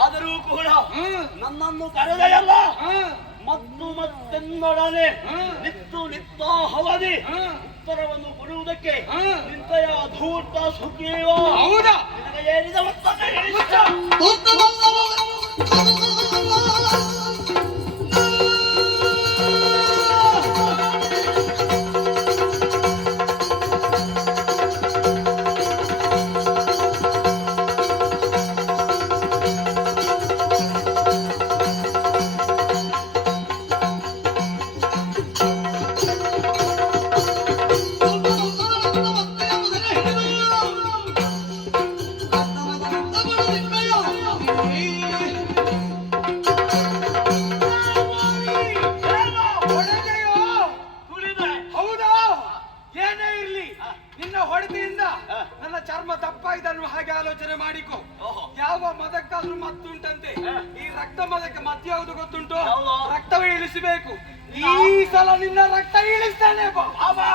ಆದರೂ ಕೂಡ ನನ್ನನ್ನು ಕರೆದೆಯಲ್ಲ ಮತ್ತು ಮತ್ತೆನ್ನೊಡನೆ ನಿತ್ತು ಹವದಿ ಉತ್ತರವನ್ನು ಕೊಡುವುದಕ್ಕೆ ನಿಂತೆಯ ಧೂರ್ತ ಸುಖಿಯೋ ಹೌದಾ ನಿನಗೆ ಏನಿದ ನನ್ನ ಚರ್ಮ ದಪ್ಪಾಗಿದ್ದನ್ನು ಹಾಗೆ ಆಲೋಚನೆ ಮಾಡಿಕೊ. ಯಾವ ಮದಕ್ಕಾದ್ರೂ ಮತ್ತುಂಟಂತೆ. ಈ ರಕ್ತ ಮದಕ್ಕೆ ಮದ್ದು ಯಾವುದು ಗೊತ್ತುಂಟು? ರಕ್ತವೇ ಇಳಿಸಬೇಕು. ಈ ಸಲ ನಿನ್ನ ರಕ್ತ ಇಳಿಸ್ತಾನೆ ಬಾಬಾ.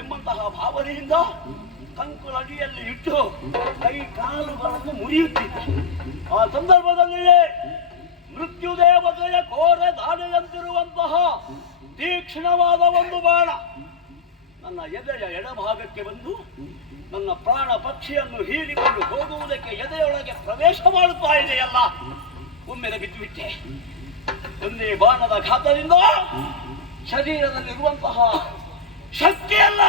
ಎಂಬಂತಹ ಭಾವನೆಯಿಂದ ಕಂಕುಳಡಿಯಲ್ಲಿ ಇಟ್ಟು ಕೈ ಕಾಲುಗಳನ್ನು ಮುರಿಯುತ್ತಿದ್ದ. ಆ ಸಂದರ್ಭದಲ್ಲಿಯೇ ಮೃತ್ಯು ದೇವತೆಯ ಘೋರ ದಾಳಿಯಂತಿರುವಂತಹ ತೀಕ್ಷ್ಣವಾದ ಒಂದು ಬಾಣ ನನ್ನ ಎದೆಯ ಎಡಭಾಗಕ್ಕೆ ಬಂದು ನನ್ನ ಪ್ರಾಣ ಪಕ್ಷಿಯನ್ನು ಹೀರಿಕೊಂಡು ಹೋಗುವುದಕ್ಕೆ ಎದೆಯೊಳಗೆ ಪ್ರವೇಶ ಮಾಡುತ್ತಾ ಇದೆಯಲ್ಲ. ಒಮ್ಮೆಲೆ ಬಿದ್ದುಬಿಟ್ಟೆ. ಒಂದೇ ಬಾಣದ ಘಾತದಿಂದ ಶರೀರದಲ್ಲಿರುವಂತಹ ಶಕ್ತಿಯಲ್ಲ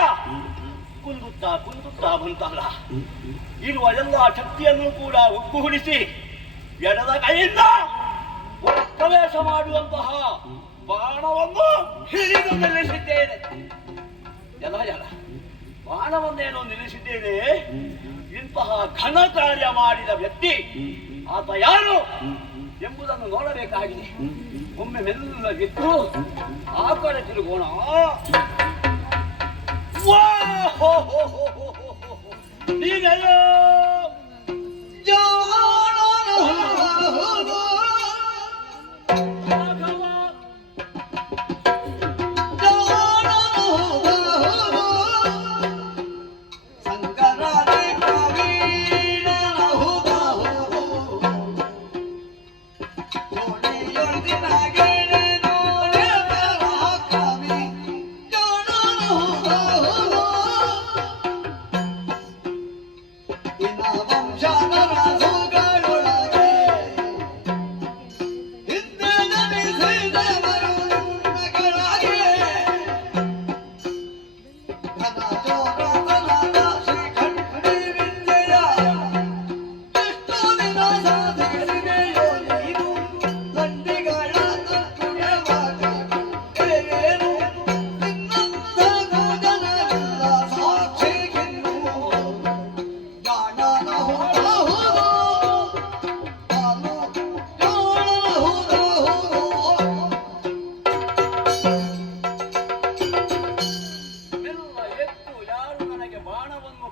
ಕುಂದುತ್ತಾ ಬಂತಲ್ಲ. ಇರುವ ಎಲ್ಲ ಶಕ್ತಿಯನ್ನು ಕೂಡ ಒಟ್ಟುಗೂಡಿಸಿ ಎಡದ ಕೈಯಿಂದ ಪ್ರವೇಶ ಮಾಡುವಂತಹ ಬಾಣವನ್ನು ಹಿಡಿದು ನಿಲ್ಲಿಸಿದ್ದೇನೆ. ಜಲ ಬಾಣವನ್ನೇನೋ ನಿಲ್ಲಿಸಿದ್ದೇನೆ. ಇಂತಹ ಘನ ಕಾರ್ಯ ಮಾಡಿದ ವ್ಯಕ್ತಿ ಆತ ಯಾರು ಎಂಬುದನ್ನು ನೋಡಬೇಕಾಗಿದೆ. ಒಮ್ಮೆ ಮೆಲ್ಲಗಿದ್ದು ಆ ಕಡೆ ತಿರುಗೋಣ. ನೀನೆಯೋ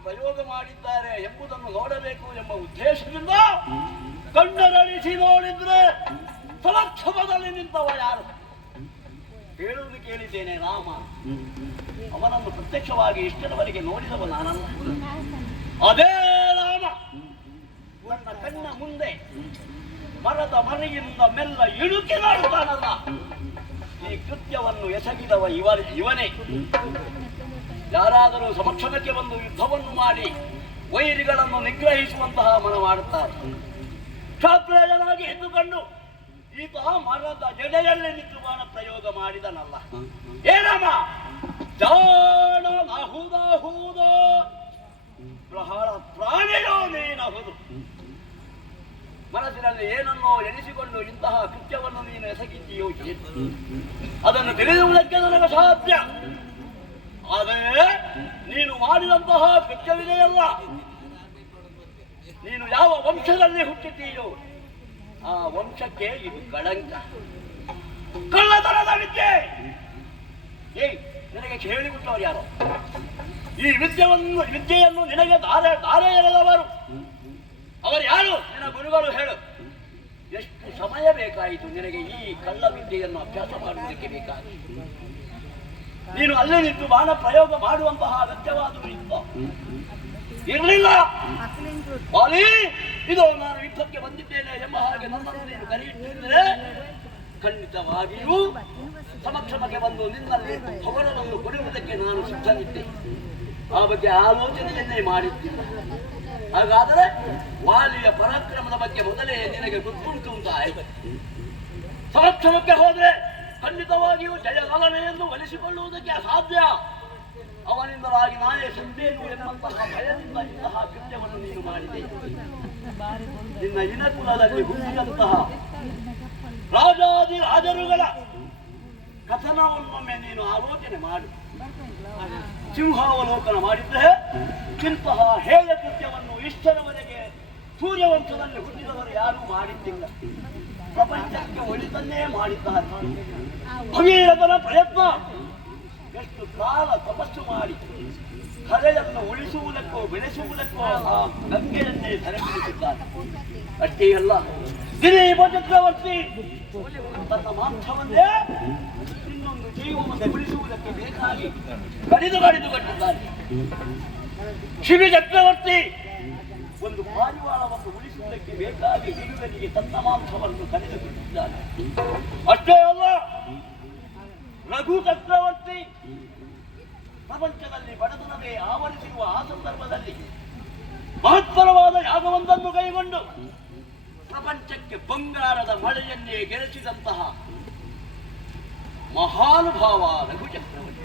ಪ್ರಯೋಗ ಮಾಡಿದ್ದಾರೆ ಎಂಬುದನ್ನು ನೋಡಬೇಕು ಎಂಬ ಉದ್ದೇಶದಿಂದ ಕಣ್ಣರಳಿಸಿ ನೋಡಿದ್ರೆ ಸಮಕ್ಷಮದಲ್ಲಿ ನಿಂತವ ಯಾರು ಹೇಳುವುದು ಕೇಳಿದ್ದೇನೆ. ರಾಮ ಅವನನ್ನು ಪ್ರತ್ಯಕ್ಷವಾಗಿ ಇಷ್ಟರವರೆಗೆ ನೋಡಿದವ ನಾನಲ್ಲ. ಅದೇ ರಾಮ ನನ್ನ ಕಣ್ಣ ಮುಂದೆ ಮರದ ಮರೆಯಿಂದ ಮೆಲ್ಲ ಇಳುಕಿ ನೋಡುತ್ತಾನಲ್ಲ. ಈ ಕೃತ್ಯವನ್ನು ಎಸಗಿದವ ಇವನೇ. ಯಾರಾದರೂ ಸಮಕ್ಷಮಕ್ಕೆ ಬಂದು ಯುದ್ಧವನ್ನು ಮಾಡಿ ವೈರಿಗಳನ್ನು ನಿಗ್ರಹಿಸುವಂತಹ ಮನ ಮಾಡುತ್ತಾರೆ. ಕ್ಷಾತ್ರೇಯನಾಗಿ ಇದ್ದುಕೊಂಡು ಈತ ಮರದ ಜಡೆಯಲ್ಲಿ ನಿಂತು ಬಾಣ ಪ್ರಯೋಗ ಮಾಡಿದನಲ್ಲ. ಏನಮ್ಮ ಜಾಣ ನಹುದ ಬಹಳ ಪ್ರಾಣಿಯೋ ನೀನಹುದು. ಮನಸ್ಸಿನಲ್ಲಿ ಏನನ್ನೋ ಎನಿಸಿಕೊಂಡು ಇಂತಹ ಕೃತ್ಯವನ್ನು ನೀನು ಎಸಗಿದ್ದೀಯೋ ಅದನ್ನು ತಿಳಿಯುವುದಕ್ಕೆ ನನಗೆ ಸಾಧ್ಯ. ಆದರೆ ನೀನು ಮಾಡಿದಂತಹ ಕೃತ್ಯವಿದೆಯಲ್ಲ, ನೀನು ಯಾವ ವಂಶದಲ್ಲಿ ಹುಟ್ಟಿದ್ದೀಯೋ ಆ ವಂಶಕ್ಕೆ ಇದು ಕಳಂಕ, ಕಳ್ಳತನದ ವಿದ್ಯೆ. ನಿನಗೆ ಹೇಳಿಬಿಟ್ಟವರು ಯಾರು? ಈ ವಿದ್ಯೆಯನ್ನು ನಿನಗೆ ದಾರೆ ಎಳೆದವರು ಅವರು ಯಾರು? ನಿನ್ನ ಗುರುಗಳು. ಹೇಳು, ಎಷ್ಟು ಸಮಯ ಬೇಕಾಯಿತು ನಿನಗೆ ಈ ಕಳ್ಳ ವಿದ್ಯೆಯನ್ನು ಅಭ್ಯಾಸ ಮಾಡುವುದಕ್ಕೆ ಬೇಕಾಯಿತು? ನೀನು ಅಲ್ಲೇ ನಿಂತು ಬಾಣ ಪ್ರಯೋಗ ಮಾಡುವಂತಹ ಅಗತ್ಯವಾದರೂ ಇತ್ತು? ಇರಲಿಲ್ಲ. ಇದು ನಾನು ಯುದ್ಧಕ್ಕೆ ಬಂದಿದ್ದೇನೆ ಎಂಬ ಹಾಗೆ ನನ್ನನ್ನು ನೀನು ಕರೆಯುತ್ತಿದ್ದರೆ ಖಂಡಿತವಾಗಿಯೂ ಸಮಕ್ಷಮಕ್ಕೆ ಬಂದು ನಿನ್ನಲ್ಲಿ ಹೊಗಳವನ್ನು ಕೊಡುವುದಕ್ಕೆ ನಾನು ಸಿದ್ಧನಿದ್ದೆ. ಆ ಬಗ್ಗೆ ಆಲೋಚನೆಯನ್ನೇ ಮಾಡಿದ್ದಿಲ್ಲ. ಹಾಗಾದರೆ ವಾಲಿಯ ಪರಾಕ್ರಮದ ಬಗ್ಗೆ ಮೊದಲೇ ನಿನಗೆ ಗೊತ್ತುಂಟು ಅಂತ ಆಯ್ತು. ಸಮಕ್ಷಮಕ್ಕೆ ಹೋದ್ರೆ ಖಂಡಿತವಾಗಿಯೂ ಜಯಲಲನೆಯನ್ನು ಒಲಿಸಿಕೊಳ್ಳುವುದಕ್ಕೆ ಅಸಾಧ್ಯ. ಅವನಿಂದಲಾಗಿ ನಾನೇ ಸತ್ತೇನು ಎಂಬಂತಹ ಭಯದಿಂದ ಇಂತಹ ಕೃತ್ಯವನ್ನು ನೀನು ಮಾಡಿದೆ. ನಿನ್ನ ಇನಕುಲದಲ್ಲಿ ಹುಟ್ಟಿದಂತಹ ರಾಜಾದಿ ರಾಜರುಗಳ ಕಥನವನ್ನೊಮ್ಮೆ ನೀನು ಆಲೋಚನೆ ಮಾಡು. ಸಿಂಹಾವಲೋಕನ ಮಾಡಿದ್ರೆ ಇಂತಹ ಹೇಯ ಕೃತ್ಯವನ್ನು ಇಷ್ಟರವರೆಗೆ ಸೂರ್ಯವಂಶದಲ್ಲಿ ಹುಟ್ಟಿದವರು ಯಾರೂ ಮಾಡಿದ್ದಿಲ್ಲ. ಪ್ರಪಂಚಕ್ಕೆ ಒಳಿತನ್ನೇ ಮಾಡಿದ್ದಾರೆ. ಭಗೀರಥನ ಪ್ರಯತ್ನ ಎಷ್ಟು ಕಾಲ ತಪಸ್ಸು ಮಾಡಿ ಕಲೆಯನ್ನು ಉಳಿಸುವುದಕ್ಕೋ ಬೆಳೆಸುವುದಕ್ಕೋ ಆ ಗಂಗೆಯನ್ನೇ ಸರಿಪಡಿಸಿದ್ದಾರೆ. ಅಷ್ಟೇ ಅಲ್ಲ, ದಿಲೀಪ ಚಕ್ರವರ್ತಿ ತನ್ನ ಮಾಂಸವನ್ನೇ ಇನ್ನೊಂದು ಜೀವವನ್ನು ಉಳಿಸುವುದಕ್ಕೆ ಬೇಕಾಗಿ ಕಡಿದು ಕಟ್ಟಿದ್ದಾರೆ. ಶಿವಿ ಚಕ್ರವರ್ತಿ ಒಂದು ಪಾರಿವಾಳವನ್ನು ಉಳಿಸುವುದಕ್ಕೆ ಬೇಕಾಗಿ ಹಿರಿಯರಿಗೆ ತನ್ನ ಮಾಂಸವನ್ನು ಕಡಿದುಕೊಂಡಿದ್ದಾನೆ. ಅಷ್ಟೇ ಅಲ್ಲ, ರಘು ಚಕ್ರವರ್ತಿ ಪ್ರಪಂಚದಲ್ಲಿ ಬಡತನವೇ ಆವರಿಸಿರುವ ಆ ಸಂದರ್ಭದಲ್ಲಿ ಮಹತ್ತರವಾದ ಯಾಗವೊಂದನ್ನು ಕೈಗೊಂಡು ಪ್ರಪಂಚಕ್ಕೆ ಬಂಗಾರದ ಮಳೆಯನ್ನೇ ಗೆಲ್ಲಿಸಿದಂತಹ ಮಹಾನುಭಾವ ರಘು ಚಕ್ರವರ್ತಿ.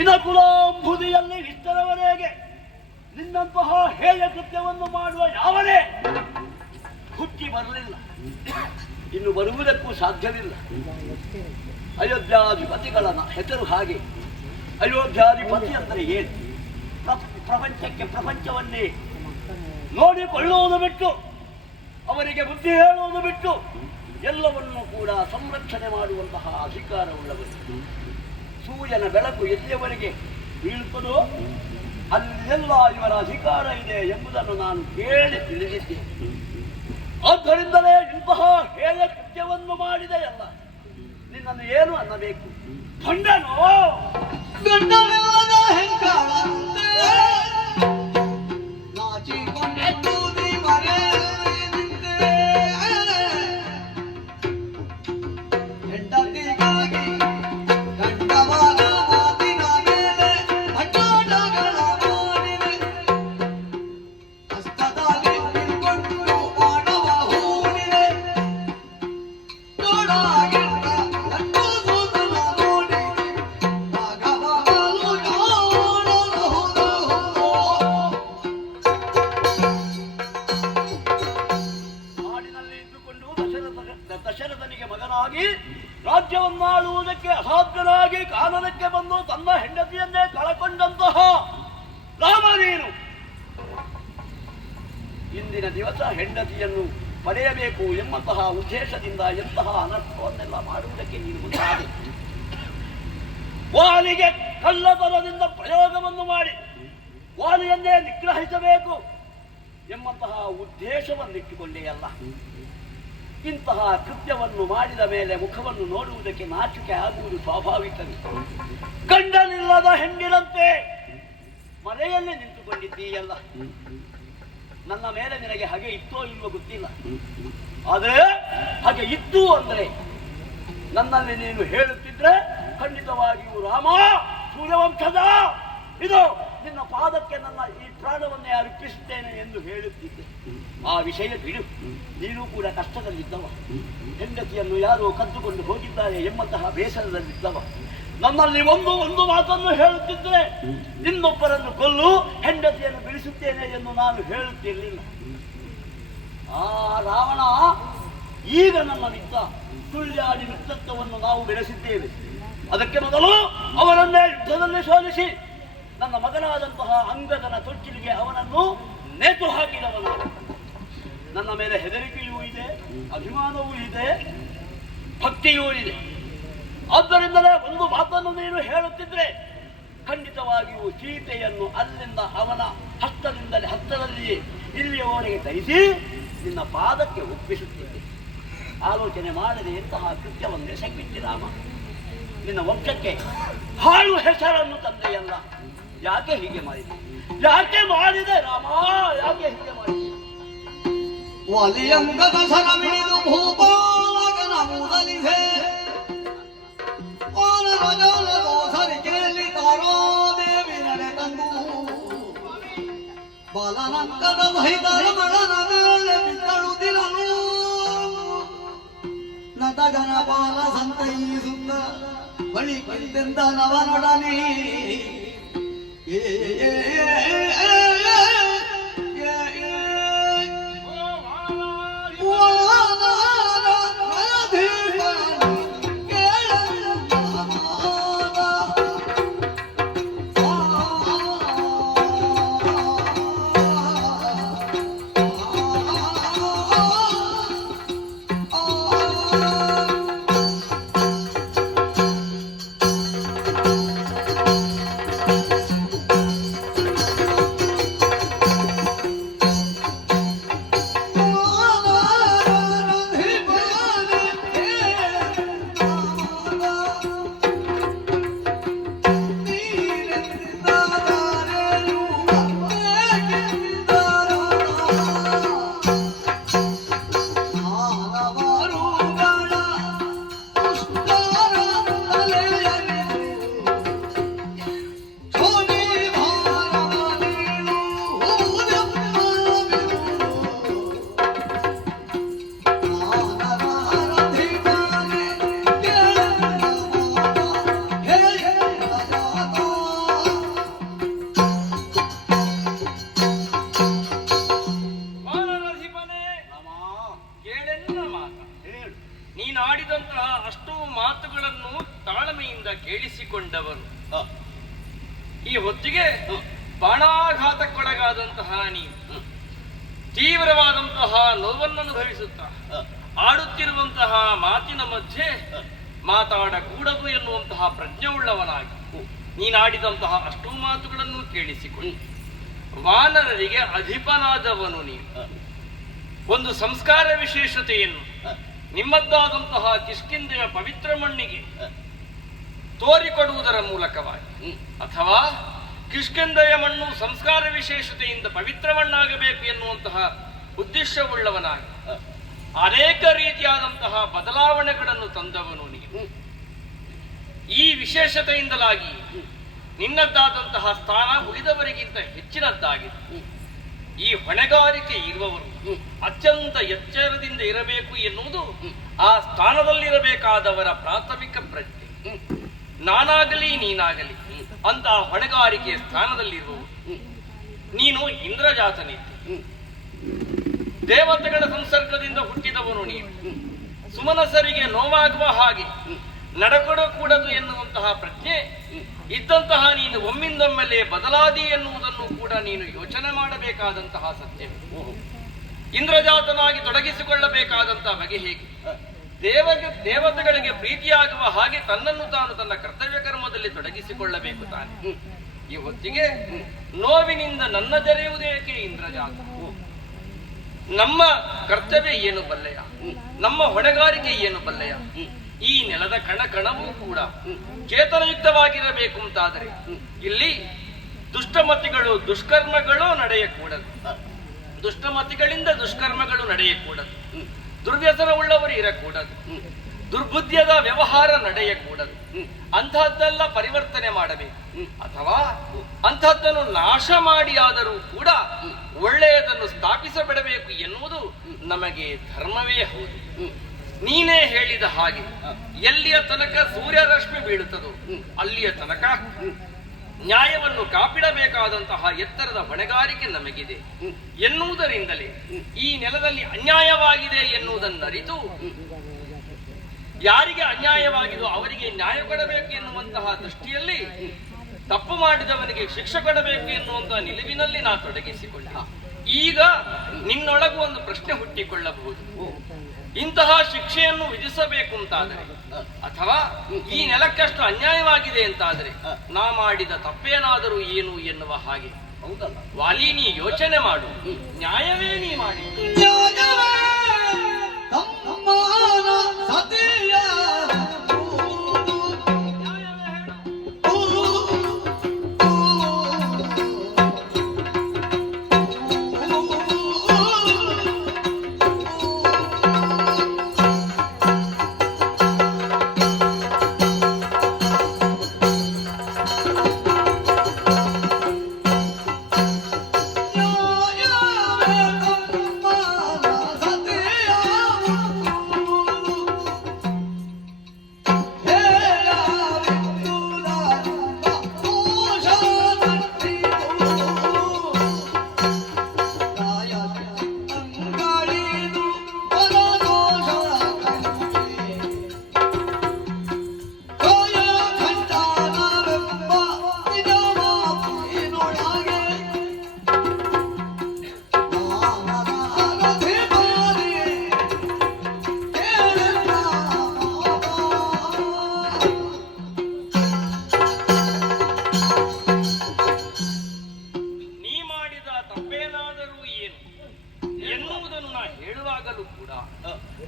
ಇನಕುಲಾಂಬುದಿಯಲ್ಲಿ ಇಷ್ಟರವರೆಗೆ ನಿನ್ನಂತಹ ಹೇಯ ಕೃತ್ಯವನ್ನು ಮಾಡುವ ಯಾವನೇ ಹುಟ್ಟಿ ಬರಲಿಲ್ಲ, ಇನ್ನು ಬರುವುದಕ್ಕೂ ಸಾಧ್ಯವಿಲ್ಲ. ಅಯೋಧ್ಯಾಧಿಪತಿಗಳ ಹೆಸರು ಹಾಗೆ. ಅಯೋಧ್ಯಾಧಿಪತಿ ಅಂದರೆ ಏನು? ಪ್ರಪಂಚಕ್ಕೆ ಪ್ರಪಂಚವನ್ನೇ ನೋಡಿಕೊಳ್ಳುವುದು ಬಿಟ್ಟು, ಅವರಿಗೆ ಬುದ್ಧಿ ಹೇಳುವುದು ಬಿಟ್ಟು ಎಲ್ಲವನ್ನೂ ಕೂಡ ಸಂರಕ್ಷಣೆ ಮಾಡುವಂತಹ ಅಧಿಕಾರವುಳ್ಳವರು. ಸೂರ್ಯನ ಬೆಳಕು ಎಲ್ಲಿಯವರೆಗೆ ಬೀಳುತ್ತದೋ ಅಲ್ಲೆಲ್ಲ ಇವರ ಅಧಿಕಾರ ಇದೆ ಎಂಬುದನ್ನು ನಾನು ಕೇಳಿ ತಿಳಿದಿದ್ದೇನೆ. ಆದ್ದರಿಂದಲೇ ಇಂತಹ ಹೇಯ ಕೃತ್ಯವನ್ನು ಮಾಡಿದೆಯಲ್ಲ, ನಿನ್ನನ್ನು ಏನು ಅನ್ನಬೇಕು? ಭಂಡನೋ ಗಂಡನಿಲ್ಲದ ಹೆಂಗಾಳಂತೆ ನಾಚಿಕೊಂಡು ಮರೆಯಲಿದೆ ಹೆಂಡತಿಗಾಗಿ ಗಂಡವಾದ ಮಾತಿನ ಮೇಲೆ ಅಡ್ಡಾಟಗಳ ಮಾಡಿದೆ ಹಸ್ತದಲ್ಲಿ ನಿಂತ್ಕೊಂಡು ಮಾಡವ ಹೂಡಿದೆ ನೋಡಾಗಿದ್ದ ಲಡ್ಡು ಸೂತನ ನೋಡಿ ರಾಘವಗಳು ಕಾಣಬಹುದು. ನಾಡಿನಲ್ಲಿ ಇದ್ದುಕೊಂಡು ದಶರಥನಿಗೆ ಮಗನಾಗಿ ರಾಜ್ಯವನ್ನಾಳುವುದಕ್ಕೆ ಅಸಾಧ್ಯನಾಗಿ ಕಾನನಕ್ಕೆ ಬಂದು ತನ್ನ ಹೆಂಡತಿಯನ್ನೇ ಕಳಕೊಂಡಂತಹ ರಾಮ ನೀನು ಇಂದಿನ ದಿವಸ ಹೆಂಡತಿಯನ್ನು ಪಡೆಯಬೇಕು ಎಂಬಂತಹ ಉದ್ದೇಶದಿಂದ ಎಂತಹ ಅನರ್ಥವನ್ನೆಲ್ಲ ಮಾಡುವುದಕ್ಕೆ ನೀನು ಮುಂದಾದೆ. ವಾಲಿಗೆ ಕಳ್ಳತನದಿಂದ ಪ್ರಯೋಗವನ್ನು ಮಾಡಿ ವಾಲಿಯನ್ನೇ ನಿಗ್ರಹಿಸಬೇಕು ಎಂಬಂತಹ ಉದ್ದೇಶವನ್ನಿಟ್ಟುಕೊಂಡೆಯಲ್ಲ. ಇಂತಹ ಕೃತ್ಯವನ್ನು ಮಾಡಿದ ಮೇಲೆ ಮುಖವನ್ನು ನೋಡುವುದಕ್ಕೆ ನಾಚಿಕೆ ಆಗುವುದು ಸ್ವಾಭಾವಿಕವೇ. ಗಂಡನಿಲ್ಲದ ಹೆಣ್ಣಿನಂತೆ ಮನೆಯಲ್ಲೇ ನಿಂತುಕೊಂಡಿದ್ದೀಯಲ್ಲ. ನನ್ನ ಮೇಲೆ ನಿನಗೆ ಹಾಗೆ ಇತ್ತೋ ಇಲ್ವೋ ಗೊತ್ತಿಲ್ಲ, ಆದರೆ ಹಾಗೆ ಇತ್ತು ಅಂದರೆ ನನ್ನಲ್ಲಿ ನೀನು ಹೇಳುತ್ತಿದ್ರೆ ಖಂಡಿತವಾಗಿಯೂ ರಾಮ ಸೂರ್ಯವಂಶದ ಇದು ನಿನ್ನ ಪಾದಕ್ಕೆ ನನ್ನ ಈ ಪ್ರಾಣವನ್ನೇ ಅರ್ಪಿಸುತ್ತೇನೆ ಎಂದು ಹೇಳುತ್ತಿದ್ದೆ. ಆ ವಿಷಯ ಬಿಡು. ನೀನು ಕೂಡ ಕಷ್ಟದಲ್ಲಿದ್ದವ, ಹೆಂಡತಿಯನ್ನು ಯಾರೋ ಕದ್ದುಕೊಂಡು ಹೋಗಿದ್ದಾರೆ ಎಂಬಂತಹ ಬೇಸರದಲ್ಲಿದ್ದವ. ನನ್ನಲ್ಲಿ ಒಂದು ಮಾತನ್ನು ಹೇಳುತ್ತಿದ್ದರೆ ಇನ್ನೊಬ್ಬರನ್ನು ಕೊಲ್ಲು, ಹೆಂಡತಿಯನ್ನು ಬಿಡಿಸುತ್ತೇನೆ ಎಂದು ನಾನು ಹೇಳುತ್ತಿರಲಿಲ್ಲ. ಆ ರಾವಣ ಈಗ ನನ್ನ ಮಿತ್ರ, ತುಳ್ಯಾಡಿ ಮಿತ್ರತ್ವವನ್ನು ನಾವು ಬೆಳೆಸಿದ್ದೇವೆ. ಅದಕ್ಕೆ ಮೊದಲು ಅವರನ್ನೇ ಯುದ್ಧದಲ್ಲಿ ಸೋಲಿಸಿ ನನ್ನ ಮಗನಾದಂತಹ ಅಂಗದನ ತೊಟ್ಟಿಲಿಗೆ ಅವನನ್ನು ನೇತು ಹಾಕಿದವನು. ನನ್ನ ಮೇಲೆ ಹೆದರಿಕೆಯೂ ಇದೆ, ಅಭಿಮಾನವೂ ಇದೆ, ಭಕ್ತಿಯೂ ಇದೆ. ಆದ್ದರಿಂದಲೇ ಒಂದು ಮಾತನ್ನು ನೀನು ಹೇಳುತ್ತಿದ್ರೆ ಖಂಡಿತವಾಗಿಯೂ ಸೀತೆಯನ್ನು ಅಲ್ಲಿಂದ ಅವನ ಹಸ್ತದಲ್ಲಿ ಇಲ್ಲಿಯವರೆಗೆ ಧರಿಸಿ ನಿನ್ನ ಪಾದಕ್ಕೆ ಒಪ್ಪಿಸುತ್ತಿದ್ದೆ. ಆಲೋಚನೆ ಮಾಡದೆ ಎಂತಹ ಕೃತ್ಯವನ್ನು ಎಸಗಿದ್ದೆ ರಾಮ. ನಿನ್ನ ವಂಶಕ್ಕೆ ಹಾಳು ಹೆಸರನ್ನು ತಂದೆಯಲ್ಲ. ಯಾಕೆ ಹೀಗೆ ಮಾಡಿದೆ? ಯಾಕೆ ಮಾಡಿದೆ ರಾಮ? ಯಾಕೆ ಹೀಗೆ ಮಾಡಿದೆ? ಒಲಿಯಂಗದ ಸರಮಿಡಿದು ಭೂಪಾಲಕನ ಮುದಲಿಸೆ ಸರಿ ಕೇಳಿ ತಾರಾದೇವಿ ನಡೆ ತಂದು ಬಾಲನಂಕದ ಸಹಿತರ ಮಳನ ಮೇಲೆ ಬಿತ್ತಳುತ್ತಿರಲು ನತಗನ ಬಾಲ ಸಂತೈಸುತ್ತ ಬಳಿ ಕಿಂತೆಂದ ನವನೊಡನೆ ನೀನಾಡಿದಂತಹ ಅಷ್ಟು ಮಾತುಗಳನ್ನು ತಾಳ್ಮೆಯಿಂದ ಕೇಳಿಸಿಕೊಂಡವರು ಈ ಹೊತ್ತಿಗೆ ಬಾಣಾಘಾತಕ್ಕೊಳಗಾದಂತಹ ನೀನು ತೀವ್ರವಾದಂತಹ ನೋವನ್ನು ಅನುಭವಿಸುತ್ತಾ ಆಡುತ್ತಿರುವಂತಹ ಮಾತಿನ ಮಧ್ಯೆ ಮಾತಾಡಕೂಡದು ಎನ್ನುವಂತಹ ಪ್ರಜ್ಞೆಯುಳ್ಳವನಾಗಿ ನೀನಾಡಿದಂತಹ ಅಷ್ಟು ಮಾತುಗಳನ್ನು ಕೇಳಿಸಿಕೊಂಡು ವಾನರರಿಗೆ ಅಧಿಪನಾದವನು ನೀನು. ಒಂದು ಸಂಸ್ಕಾರ ವಿಶೇಷತೆಯನ್ನು ನಿಮ್ಮದ್ದಾದಂತಹ ಕಿಷ್ಕಿಂಧೆಯ ಪವಿತ್ರ ಮಣ್ಣಿಗೆ ತೋರಿಕೊಡುವುದರ ಮೂಲಕವಾಗಿ ಅಥವಾ ಕಿಷ್ಕಿಂಧೆಯ ಮಣ್ಣು ಸಂಸ್ಕಾರ ವಿಶೇಷತೆಯಿಂದ ಪವಿತ್ರ ಮಣ್ಣಾಗಬೇಕು ಎನ್ನುವಂತಹ ಉದ್ದೇಶವುಳ್ಳವನಾಗಿ ಅನೇಕ ರೀತಿಯಾದಂತಹ ಬದಲಾವಣೆಗಳನ್ನು ತಂದವನು ನೀನು. ಈ ವಿಶೇಷತೆಯಿಂದಲಾಗಿ ನಿನ್ನದ್ದಾದಂತಹ ಸ್ಥಾನ ಉಳಿದವರಿಗಿಂತ ಹೆಚ್ಚಿನದ್ದಾಗಿದೆ. ಈ ಹೊಣೆಗಾರಿಕೆ ಇರುವವರು ಅತ್ಯಂತ ಎಚ್ಚರದಿಂದ ಇರಬೇಕು ಎನ್ನುವುದು ಆ ಸ್ಥಾನದಲ್ಲಿರಬೇಕಾದವರ ಪ್ರಾಥಮಿಕ ಪ್ರಜ್ಞೆ. ನಾನಾಗಲಿ ನೀನಾಗಲಿ ಅಂತ ಹೊಣೆಗಾರಿಕೆಯ ಸ್ಥಾನದಲ್ಲಿರುವವರು. ನೀನು ಇಂದ್ರಜಾತನಿದ್ದೆ, ದೇವತೆಗಳ ಸಂಸರ್ಗದಿಂದ ಹುಟ್ಟಿದವನು ನೀನು. ಸುಮನಸರಿಗೆ ನೋವಾಗುವ ಹಾಗೆ ನಡಕೊಡಕೂಡದು ಎನ್ನುವಂತಹ ಪ್ರಜ್ಞೆ ಇದ್ದಂತಹ ನೀನು ಒಮ್ಮಿಂದೊಮ್ಮೆಲೆ ಬದಲಾದಿ ಎನ್ನುವುದನ್ನು ಕೂಡ ನೀನು ಯೋಚನೆ ಮಾಡಬೇಕಾದಂತಹ ಸತ್ಯ. ಇಂದ್ರಜಾತನಾಗಿ ತೊಡಗಿಸಿಕೊಳ್ಳಬೇಕಾದಂತಹ ಬಗೆ ಹೇಗೆ? ದೇವತೆಗಳಿಗೆ ಪ್ರೀತಿಯಾಗುವ ಹಾಗೆ ತನ್ನನ್ನು ತಾನು ತನ್ನ ಕರ್ತವ್ಯ ಕರ್ಮದಲ್ಲಿ ತೊಡಗಿಸಿಕೊಳ್ಳಬೇಕು ತಾನೆ. ಈ ಹೊತ್ತಿಗೆ ನೋವಿನಿಂದ ನನ್ನ ಜರೆಯುವುದೇಕೆ ಇಂದ್ರಜಾತ? ನಮ್ಮ ಕರ್ತವ್ಯ ಏನು ಬಲ್ಲೆಯ? ನಮ್ಮ ಹೊಣೆಗಾರಿಕೆ ಏನು ಬಲ್ಲೆಯ? ಈ ನೆಲದ ಕಣವೂ ಕೂಡ ಚೇತನಯುಕ್ತವಾಗಿರಬೇಕು ಅಂತಾದರೆ ಇಲ್ಲಿ ದುಷ್ಟಮತಿಗಳು ದುಷ್ಕರ್ಮಗಳು ನಡೆಯಕೂಡದು. ದುಷ್ಟಮತಿಗಳಿಂದ ದುಷ್ಕರ್ಮಗಳು ನಡೆಯಕೂಡದು. ದುರ್ವ್ಯಸನವುಳ್ಳವರು ಇರಕೂಡದು. ದುರ್ಬುದ್ಧಿಯದ ವ್ಯವಹಾರ ನಡೆಯಕೂಡದು. ಅಂಥದ್ದೆಲ್ಲ ಪರಿವರ್ತನೆ ಮಾಡಬೇಕು. ಅಥವಾ ಅಂಥದ್ದನ್ನು ನಾಶ ಮಾಡಿ ಆದರೂ ಕೂಡ ಒಳ್ಳೆಯದನ್ನು ಸ್ಥಾಪಿಸಬಿಡಬೇಕು ಎನ್ನುವುದು ನಮಗೆ ಧರ್ಮವೇ ಹೌದು. ನೀನೇ ಹೇಳಿದ ಹಾಗೆ ಎಲ್ಲಿಯ ತನಕ ಸೂರ್ಯರಶ್ಮಿ ಬೀಳುತ್ತದೋ ಅಲ್ಲಿಯ ತನಕ ನ್ಯಾಯವನ್ನು ಕಾಪಿಡಬೇಕಾದಂತಹ ಎತ್ತರದ ಹೊಣೆಗಾರಿಕೆ ನಮಗಿದೆ ಎನ್ನುವುದರಿಂದಲೇ ಈ ನೆಲದಲ್ಲಿ ಅನ್ಯಾಯವಾಗಿದೆ ಎನ್ನುವುದನ್ನರಿತು ಯಾರಿಗೆ ಅನ್ಯಾಯವಾಗಿದೋ ಅವರಿಗೆ ನ್ಯಾಯ ಕೊಡಬೇಕು ಎನ್ನುವಂತಹ ದೃಷ್ಟಿಯಲ್ಲಿ ತಪ್ಪು ಮಾಡಿದವನಿಗೆ ಶಿಕ್ಷೆ ಕೊಡಬೇಕು ಎನ್ನುವಂತಹ ನಿಲುವಿನಲ್ಲಿ ನಾ ತೊಡಗಿಸಿಕೊಂಡೆ. ಈಗ ನಿನ್ನೊಳಗೂ ಒಂದು ಪ್ರಶ್ನೆ ಹುಟ್ಟಿಕೊಳ್ಳಬಹುದು. ಇಂತಹ ಶಿಕ್ಷೆಯನ್ನು ವಿಧಿಸಬೇಕು ಅಂತಾದರೆ ಅಥವಾ ಈ ನೆಲಕ್ಕಷ್ಟು ಅನ್ಯಾಯವಾಗಿದೆ ಅಂತಾದರೆ ನಾ ಮಾಡಿದ ತಪ್ಪೇನಾದರೂ ಏನು ಎನ್ನುವ ಹಾಗೆ. ಹೌದಲ್ಲ ವಾಲಿ, ನೀ ಯೋಚನೆ ಮಾಡು. ನ್ಯಾಯವೇ ನೀ ಮಾಡಿ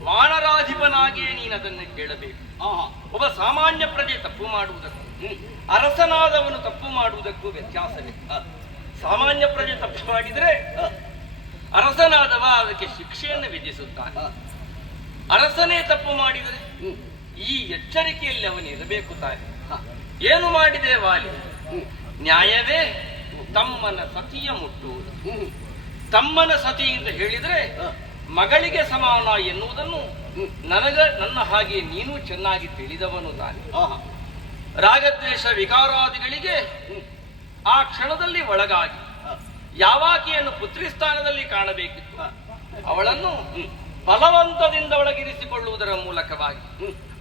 ವಾನರಾಧಿಪನಾಗಿಯೇ ನೀನದನ್ನು ಕೇಳಬೇಕು. ಒಬ್ಬ ಸಾಮಾನ್ಯ ಪ್ರಜೆ ತಪ್ಪು ಮಾಡುವುದಕ್ಕೂ ಅರಸನಾದವನು ತಪ್ಪು ಮಾಡುವುದಕ್ಕೂ ವ್ಯತ್ಯಾಸವೇ. ಸಾಮಾನ್ಯ ಪ್ರಜೆ ತಪ್ಪು ಮಾಡಿದರೆ ಅರಸನಾದವ ಅದಕ್ಕೆ ಶಿಕ್ಷೆಯನ್ನು ವಿಧಿಸುತ್ತಾನೆ. ಅರಸನೇ ತಪ್ಪು ಮಾಡಿದರೆ ಈ ಎಚ್ಚರಿಕೆಯಲ್ಲಿ ಅವನು ಇರಬೇಕು ತಾನೆ. ಏನು ಮಾಡಿದೆ ವಾಲಿ? ನ್ಯಾಯವೇ ತಮ್ಮನ ಸತಿಯ ಮುಟ್ಟುವುದು. ತಮ್ಮನ ಸತಿ ಅಂತ ಹೇಳಿದ್ರೆ ಮಗಳಿಗೆ ಸಮಾನ ಎನ್ನುವುದನ್ನು ನನ್ನ ಹಾಗೆ ನೀನು ಚೆನ್ನಾಗಿ ತಿಳಿದವನು ತಾನೆ. ರಾಗದ್ವೇಷ ವಿಕಾರಾದಿಗಳಿಗೆ ಆ ಕ್ಷಣದಲ್ಲಿ ಒಳಗಾಗಿ ಯಾವಾಕೆಯನ್ನು ಪುತ್ರಿ ಸ್ಥಾನದಲ್ಲಿ ಕಾಣಬೇಕಿತ್ತು. ಅವಳನ್ನು ಬಲವಂತದಿಂದ ಒಳಗಿರಿಸಿಕೊಳ್ಳುವುದರ ಮೂಲಕವಾಗಿ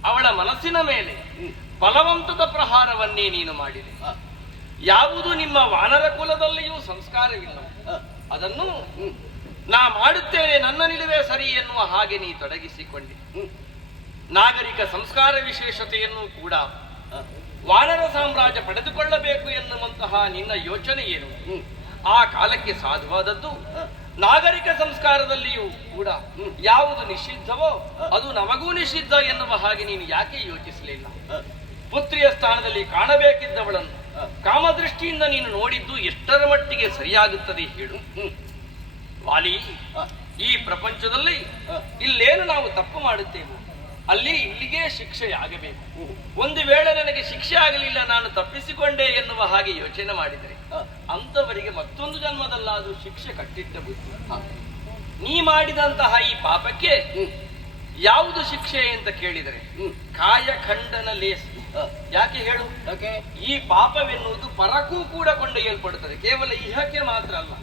ಅವಳ ಮನಸ್ಸಿನ ಮೇಲೆ ಬಲವಂತದ ಪ್ರಹಾರವನ್ನೇ ನೀನು ಮಾಡಿದೆ. ಯಾವುದು ನಿಮ್ಮ ವಾನರ ಕುಲದಲ್ಲಿಯೂ ಸಂಸ್ಕಾರವಿಲ್ಲ, ಅದನ್ನು ನಾ ಮಾಡುತ್ತೇನೆ, ನನ್ನ ನಿಲುವೇ ಸರಿ ಎನ್ನುವ ಹಾಗೆ ನೀ ತೊಡಗಿಸಿಕೊಂಡೆ. ನಾಗರಿಕ ಸಂಸ್ಕಾರ ವಿಶೇಷತೆಯನ್ನು ಕೂಡ ವಾನರ ಸಾಮ್ರಾಜ್ಯ ಪಡೆದುಕೊಳ್ಳಬೇಕು ಎನ್ನುವಂತಹ ನಿನ್ನ ಯೋಚನೆ ಏನು ಆ ಕಾಲಕ್ಕೆ ಸಾಧುವಾದದ್ದು. ನಾಗರಿಕ ಸಂಸ್ಕಾರದಲ್ಲಿಯೂ ಕೂಡ ಯಾವುದು ನಿಷಿದ್ಧವೋ ಅದು ನಮಗೂ ನಿಷಿದ್ಧ ಎನ್ನುವ ಹಾಗೆ ನೀನು ಯಾಕೆ ಯೋಚಿಸಲಿಲ್ಲ? ಪುತ್ರಿಯ ಸ್ಥಾನದಲ್ಲಿ ಕಾಣಬೇಕಿದ್ದವಳನ್ನು ಕಾಮದೃಷ್ಟಿಯಿಂದ ನೀನು ನೋಡಿದ್ದು ಎಷ್ಟರ ಮಟ್ಟಿಗೆ ಸರಿಯಾಗುತ್ತದೆ ಹೇಳು ವಾಲಿ. ಈ ಪ್ರಪಂಚದಲ್ಲಿ ಇಲ್ಲೇನು ನಾವು ತಪ್ಪು ಮಾಡುತ್ತೇವೆ ಇಲ್ಲಿಗೆ ಶಿಕ್ಷೆಯಾಗಬೇಕು. ಒಂದು ವೇಳೆ ನನಗೆ ಶಿಕ್ಷೆ ಆಗಲಿಲ್ಲ, ನಾನು ತಪ್ಪಿಸಿಕೊಂಡೆ ಎನ್ನುವ ಹಾಗೆ ಯೋಚನೆ ಮಾಡಿದರೆ ಅಂತವರಿಗೆ ಮತ್ತೊಂದು ಜನ್ಮದಲ್ಲಾದ್ರೂ ಶಿಕ್ಷೆ ಕಟ್ಟಿಟ್ಟ ಬುದ್ಧಿ. ನೀ ಮಾಡಿದಂತಹ ಈ ಪಾಪಕ್ಕೆ ಯಾವುದು ಶಿಕ್ಷೆ ಅಂತ ಕೇಳಿದರೆ ಕಾಯಖಂಡನ ಲೇಸು. ಯಾಕೆ ಹೇಳು? ಈ ಪಾಪವೆನ್ನುವುದು ಪರಕ್ಕೂ ಕೂಡ ಕೊಂಡೊಯ್ಯಲ್ಪಡುತ್ತದೆ. ಕೇವಲ ಇಹಕ್ಕೆ ಮಾತ್ರ ಅಲ್ಲ,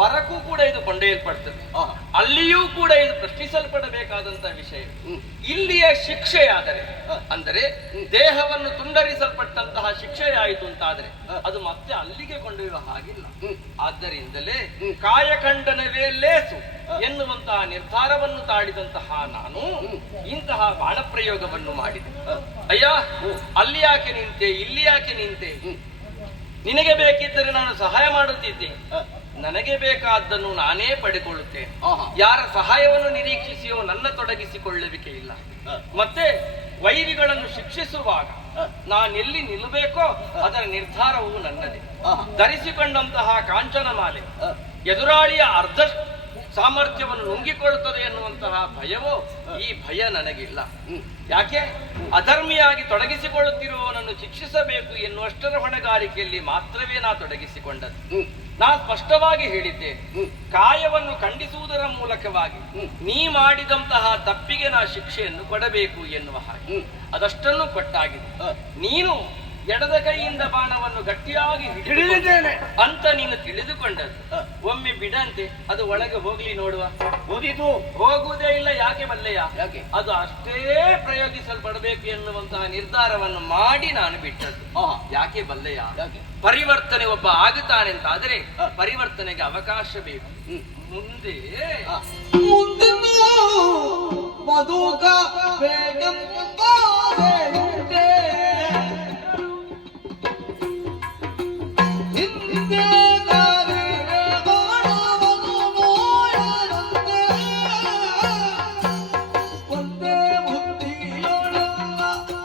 ಪರಕ್ಕೂ ಕೂಡ ಇದು ಕೊಂಡೊಯ್ಯಲ್ಪಡ್ತದೆ. ಅಲ್ಲಿಯೂ ಕೂಡ ಇದು ಪ್ರಶ್ನಿಸಲ್ಪಡಬೇಕಾದಂತಹ ವಿಷಯ. ಇಲ್ಲಿಯ ಶಿಕ್ಷೆಯಾದರೆ ಅಂದರೆ ದೇಹವನ್ನು ತುಂಡರಿಸಲ್ಪಟ್ಟಂತಹ ಶಿಕ್ಷೆಯಾಯಿತು ಅಂತಾದರೆ ಅದು ಮತ್ತೆ ಅಲ್ಲಿಗೆ ಕೊಂಡೊಯ್ಯುವ ಹಾಗಿಲ್ಲ. ಆದ್ದರಿಂದಲೇ ಕಾಯಖಂಡನವೇ ಲೇಸು ಎನ್ನುವಂತಹ ನಿರ್ಧಾರವನ್ನು ತಾಳಿದಂತಹ ನಾನು ಇಂತಹ ಬಾಣಪ್ರಯೋಗವನ್ನು ಮಾಡಿದೆ. ಅಯ್ಯ, ಅಲ್ಲಿ ಯಾಕೆ ನಿಂತೆ, ಇಲ್ಲಿ ಯಾಕೆ ನಿಂತೆ? ನಿನಗೆ ಬೇಕಿದ್ದರೆ ನಾನು ಸಹಾಯ ಮಾಡುತ್ತಿದ್ದೆ, ನನಗೆ ಬೇಕಾದ್ದನ್ನು ನಾನೇ ಪಡೆದುಕೊಳ್ಳುತ್ತೇನೆ. ಯಾರ ಸಹಾಯವನ್ನು ನಿರೀಕ್ಷಿಸಿಯೋ ನನ್ನ ತೊಡಗಿಸಿಕೊಳ್ಳುವಿಕೆ ಇಲ್ಲ. ಮತ್ತೆ ವೈರಿಗಳನ್ನು ಶಿಕ್ಷಿಸುವಾಗ ನಾನೆಲ್ಲಿ ನಿಲ್ಲಬೇಕೋ ಅದರ ನಿರ್ಧಾರವು ನನ್ನದೇ. ಧರಿಸಿಕೊಂಡಂತಹ ಕಾಂಚನ ಮಾಲೆ ಎದುರಾಳಿಯ ಸಾಮರ್ಥ್ಯವನ್ನು ನುಂಗಿಕೊಳ್ಳುತ್ತದೆ ಎನ್ನುವಂತಹ ಭಯವೋ ಈ ಭಯ ನನಗಿಲ್ಲ. ಯಾಕೆ ಅಧರ್ಮಿಯಾಗಿ ತೊಡಗಿಸಿಕೊಳ್ಳುತ್ತಿರುವವನನ್ನು ಶಿಕ್ಷಿಸಬೇಕು ಎನ್ನುವಷ್ಟರ ಹೊಣೆಗಾರಿಕೆಯಲ್ಲಿ ಮಾತ್ರವೇ ನಾ ತೊಡಗಿಸಿಕೊಂಡದ್ದು. ನಾ ಸ್ಪಷ್ಟವಾಗಿ ಹೇಳಿದ್ದೇನೆ, ಕಾಯವನ್ನು ಖಂಡಿಸುವುದರ ಮೂಲಕವಾಗಿ ನೀ ಮಾಡಿದಂತಹ ತಪ್ಪಿಗೆ ನಾ ಶಿಕ್ಷೆಯನ್ನು ಕೊಡಬೇಕು ಎನ್ನುವ ಹಾಗೆ ಅದಷ್ಟನ್ನು ಕೊಟ್ಟಾಗಿದೆ. ನೀನು ಎಡದ ಕೈಯಿಂದ ಬಾಣವನ್ನು ಗಟ್ಟಿಯಾಗಿ ಹಿಡಿದಿದ್ದೇನೆ ಅಂತ ನೀನು ತಿಳಿದುಕೊಂಡದ್ದು. ಒಮ್ಮೆ ಬಿಡಂತೆ ಅದು ಒಳಗೆ ಹೋಗ್ಲಿ ನೋಡುವ. ಓದಿತು ಹೋಗುವುದೇ ಇಲ್ಲ. ಯಾಕೆ ಬಲ್ಲೆಯ? ಯಾಕೆ? ಅದು ಅಷ್ಟೇ ಪ್ರಯೋಗಿಸಲ್ಪಡಬೇಕು ಎನ್ನುವಂತಹ ನಿರ್ಧಾರವನ್ನು ಮಾಡಿ ನಾನು ಬಿಟ್ಟದ್ದು. ಯಾಕೆ ಬಲ್ಲೆಯ? ಯಾಕೆ? ಪರಿವರ್ತನೆ ಒಬ್ಬ ಆಗುತ್ತಾನೆ ಅಂತ ಆದರೆ ಪರಿವರ್ತನೆಗೆ ಅವಕಾಶ ಬೇಕು. ಮುಂದೆ ಮುಂದಿನ ಬದುಕ ಬೇಕೆಂಬುದೇ ಉಂಟೆ. ಹಿಂದೆ ದಾರಿಯ ಬಾಣವನ್ನು ನೋಯರಂತೆ ಒಂದೇ ಬುದ್ಧಿಯೊಳಲ್ಲ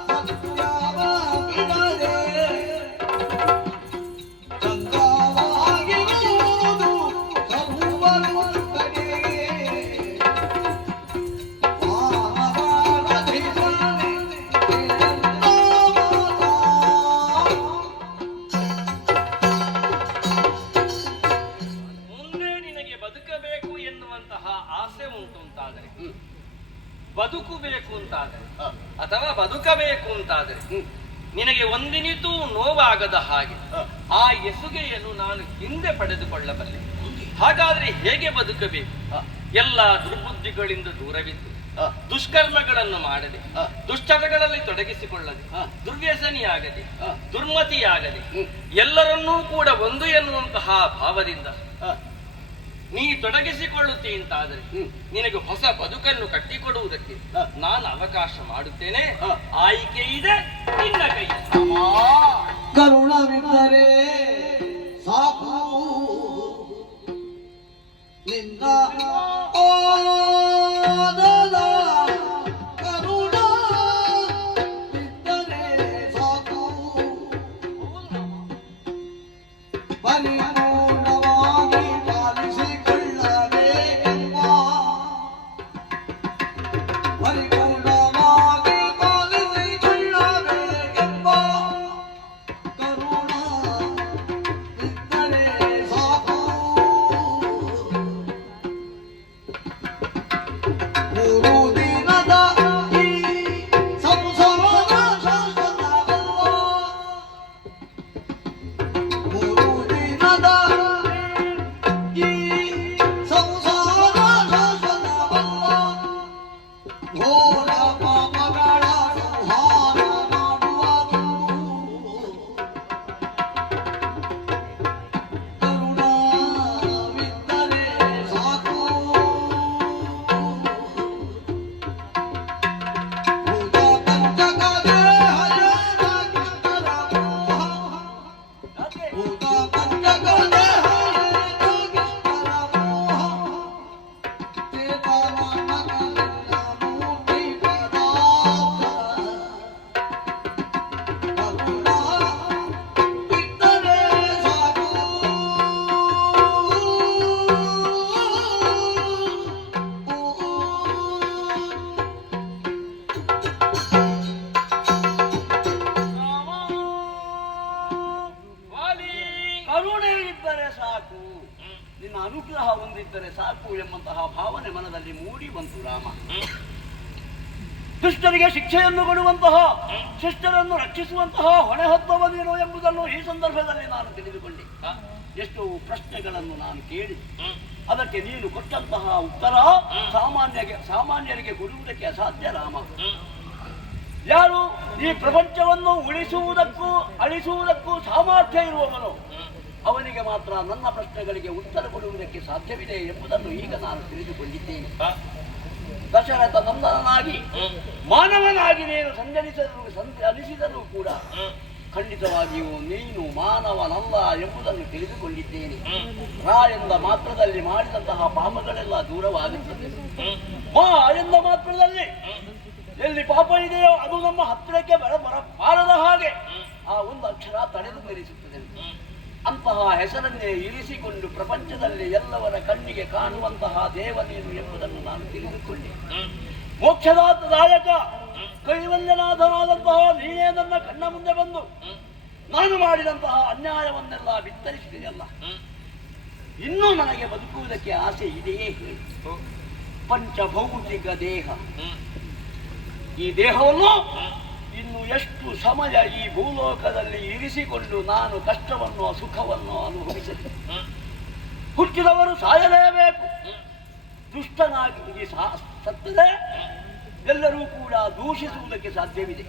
ಸತ್ಯವ ಬಿಡದೆ ಚಂದ್ರವಾಗಿರುವುದು ಸರ್ವರು ಕಡೆಗೆ ಮುಂದೆ ನಿನಗೆ ಬದುಕಬೇಕು ಎನ್ನುವಂತಹ ಆಸೆ ಉಂಟು ಅಂತಾದರೆ, ಬದುಕಬೇಕು ಅಂತಾದರೆ ಅಥವಾ ಬದುಕಬೇಕು ಅಂತಾದರೆ ನಿನಗೆ ಒಂದಿನಿತೂ ನೋವಾಗದ ಹಾಗೆ ಆ ಎಸುಗೆಯನ್ನು ನಾನು ಹಿಂದೆ ಪಡೆದುಕೊಳ್ಳಬಲ್ಲೆ. ಹಾಗಾದ್ರೆ ಹೇಗೆ ಬದುಕಬೇಕು? ಎಲ್ಲ ದುರ್ಬುದ್ಧಿಗಳಿಂದ ದೂರವಿದ್ದು ದುಷ್ಕರ್ಮಗಳನ್ನು ಮಾಡದೆ ದುಶ್ಚಟಗಳಲ್ಲಿ ತೊಡಗಿಸಿಕೊಳ್ಳದೆ ದುರ್ವ್ಯಸನಿಯಾಗದೆ ದುರ್ಮತಿಯಾಗದೆ ಎಲ್ಲರನ್ನೂ ಕೂಡ ಒಂದು ಎನ್ನುವಂತಹ ಭಾವದಿಂದ ನೀ ತೊಡಗಿಸಿಕೊಳ್ಳುತ್ತಿ ಅಂತಾದರೆ ನಿನಗೆ ಹೊಸ ಬದುಕನ್ನು ಕಟ್ಟಿಕೊಡುವುದಕ್ಕೆ ನಾನು ಅವಕಾಶ ಮಾಡುತ್ತೇನೆ. ಆಯ್ಕೆ ಇದೆ ನಿನ್ನ ಕೈ. ಕರುಣವಿದ್ದರೆ ಸಾಕು ನಿನ್ನ ಓದದ ಕರುಣವಿದ್ದರೆ ಸಾಕು ಪರಿಪೂರ್ಣವಾಗಿ ಪಾಲಿಸಿಕೊಳ್ಳಬೇಕೆಂಬ ಪರಿಪೂರ್ಣವಾಗಿ ಪಾಲಿಸಿಕೊಳ್ಳಬೇಕೆಂಬ ಕರುಣ ಇದ್ದರೆ ಸಾಕು. ಮೂರು ದಿನದ ಈ ಸಂಸಾರ ಶಾಶ್ವತವಲ್ಲ. ಮೂರು ದಿನದ ಈ ಸಂಸಾರ ಶಾಶ್ವತವಲ್ಲ. ಘೋರ ಪಾಪಗಳ ಸಂಹಾರ ಮಾಡುವುದು ಕರುಣವಿದ್ದರೆ ಸಾಕು. ಭೂತ ಪಂಚಕ ದೇಹಯೇನಾಗಿಷ್ಟರ ಮೋಹ. ಭೂತ ಪಂಚಕ ದೇಹಯೇನಾಗಿಷ್ಟರ ಮೋಹ. ಚೇತನಮನದಿಂದ ಮೂರ್ತಿ ಪದಾರ್ಥ ಕರುಣವಿದ್ದರೆ ಸಾಕು. ವಾಲಿ, ಕರುಣೆ ಇದ್ದರೆ ಸಾಕು, ನಿನ್ನ ಅನುಗ್ರಹ ಹೊಂದಿದ್ದರೆ ಸಾಕು ಎಂಬಂತಹ ಭಾವನೆ ಮನದಲ್ಲಿ ಮೂಡಿ ಬಂತು ರಾಮ. ದುಷ್ಟರಿಗೆ ಶಿಕ್ಷೆಯನ್ನು ಕೊಡುವಂತಹ ಶಿಷ್ಟರನ್ನು ರಕ್ಷಿಸುವಂತಹ ಹೊಣೆ ಹೊತ್ತವನೇನು ಎಂಬುದನ್ನು ಈ ಸಂದರ್ಭದಲ್ಲಿ ನಾನು ತಿಳಿದುಕೊಂಡೆ. ಎಷ್ಟು ಪ್ರಶ್ನೆಗಳನ್ನು ನಾನು ಕೇಳಿ ಅದಕ್ಕೆ ನೀನು ಕೊಟ್ಟಂತಹ ಉತ್ತರ ಸಾಮಾನ್ಯರಿಗೆ ಕೊಡುವುದಕ್ಕೆ ಅಸಾಧ್ಯ ರಾಮ. ಯಾರು ಈ ಪ್ರಪಂಚವನ್ನು ಉಳಿಸುವುದಕ್ಕೂ ಅಳಿಸುವುದಕ್ಕೂ ಸಾಮರ್ಥ್ಯ ಇರುವವನು ಅವನಿಗೆ ಮಾತ್ರ ನನ್ನ ಪ್ರಶ್ನೆಗಳಿಗೆ ಉತ್ತರ ಕೊಡುವುದಕ್ಕೆ ಸಾಧ್ಯವಿದೆ ಎಂಬುದನ್ನು ಈಗ ನಾನು ತಿಳಿದುಕೊಂಡಿದ್ದೇನೆ. ದಶರಥ ನಂದನಾಗಿ ಮಾನವನಾಗಿ ನೀನು ಅನಿಸಿದರೂ ಕೂಡ ಖಂಡಿತವಾಗಿಯೂ ನೀನು ಮಾನವನಲ್ಲ ಎಂಬುದನ್ನು ತಿಳಿದುಕೊಂಡಿದ್ದೇನೆ. ರಾ ಎಂದ ಮಾತ್ರದಲ್ಲಿ ಮಾಡಿದಂತಹ ಪಾಪಗಳೆಲ್ಲ ದೂರವಾಗುತ್ತದೆ. ಮಾ ಎಂದ ಮಾತ್ರದಲ್ಲಿ ಎಲ್ಲಿ ಪಾಪ ಇದೆಯೋ ಅದು ನಮ್ಮ ಹತ್ತಿರಕ್ಕೆ ಬಾರದ ಹಾಗೆ ಆ ಒಂದು ಅಕ್ಷರ ತಡೆದು ಮೆರೆಸುತ್ತದೆ. ಅಂತಹ ಹೆಸರನ್ನೇ ಇರಿಸಿಕೊಂಡು ಪ್ರಪಂಚದಲ್ಲಿ ಎಲ್ಲವರ ಕಣ್ಣಿಗೆ ಕಾಣುವಂತಹ ದೇವನೇನು ಎಂಬುದನ್ನು ನಾನು ತಿಳಿದುಕೊಂಡೆ. ಮೋಕ್ಷದಾಯಕ ಕೈವಲ್ಯನಾಥನಾದಂತಹ ನೀನೇ ನನ್ನ ಕಣ್ಣ ಮುಂದೆ ಬಂದು ನಾನು ಮಾಡಿದಂತಹ ಅನ್ಯಾಯವನ್ನೆಲ್ಲ ಬಿತ್ತರಿಸಿದೆಯಲ್ಲ. ಇನ್ನೂ ನನಗೆ ಬದುಕುವುದಕ್ಕೆ ಆಸೆ ಇದೆಯೇ ಹೇಳಿ. ಪಂಚಭೌತಿಕ ದೇಹ, ಈ ದೇಹವನ್ನು ಇನ್ನು ಎಷ್ಟು ಸಮಯ ಈ ಭೂಲೋಕದಲ್ಲಿ ಇರಿಸಿಕೊಂಡು ನಾನು ಕಷ್ಟವನ್ನು ಸುಖವನ್ನು ಅನುಭವಿಸಲಿ. ಹುಟ್ಟಿದವರು ಸಾಯಲೇಬೇಕು. ದುಷ್ಟನಾಗಿ ಸತ್ತದೆ ಎಲ್ಲರೂ ಕೂಡ ದೂಷಿಸುವುದಕ್ಕೆ ಸಾಧ್ಯವಿದೆ.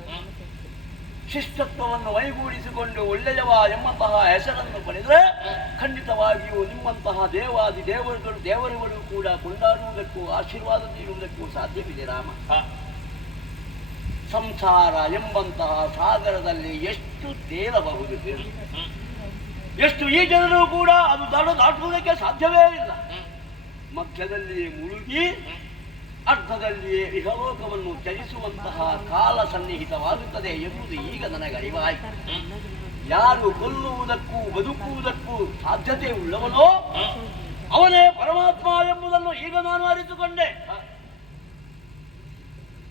ಶಿಷ್ಟತ್ವವನ್ನು ಮೈಗೂಡಿಸಿಕೊಂಡು ಒಳ್ಳೆಯವ ಎಂಬಂತಹ ಹೆಸರನ್ನು ಪಡೆದರೆ ಖಂಡಿತವಾಗಿಯೂ ನಿಮ್ಮಂತಹ ದೇವಾದಿ ದೇವರುಗಳು ಕೂಡ ಕೊಂಡಾಡುವುದಕ್ಕೂ ಆಶೀರ್ವಾದ ನೀಡುವುದಕ್ಕೂ ಸಾಧ್ಯವಿದೆ. ರಾಮ, ಸಂಸಾರ ಎಂಬಂತಹ ಸಾಗರದಲ್ಲಿ ಎಷ್ಟು ತೇಲಬಹುದು ಹೇಳಿ. ಎಷ್ಟು ಈ ಜನರು ಕೂಡ ಅದು ದಾಟುವುದಕ್ಕೆ ಸಾಧ್ಯವೇ ಇಲ್ಲ. ಮಧ್ಯದಲ್ಲಿ ಮುಳುಗಿ ಅರ್ಧದಲ್ಲಿಯೇ ಇಹಲೋಕವನ್ನು ತ್ಯಜಿಸುವಂತಹ ಕಾಲ ಸನ್ನಿಹಿತವಾಗುತ್ತದೆ ಎಂಬುದು ಈಗ ನನಗೆ ಅರಿವಾಯಿತು. ಯಾರು ಕೊಲ್ಲುವುದಕ್ಕೂ ಬದುಕುವುದಕ್ಕೂ ಸಾಧ್ಯತೆ ಉಳ್ಳವನೋ ಅವನೇ ಪರಮಾತ್ಮ ಎಂಬುದನ್ನು ಈಗ ನಾನು ಅರಿತುಕೊಂಡೆ.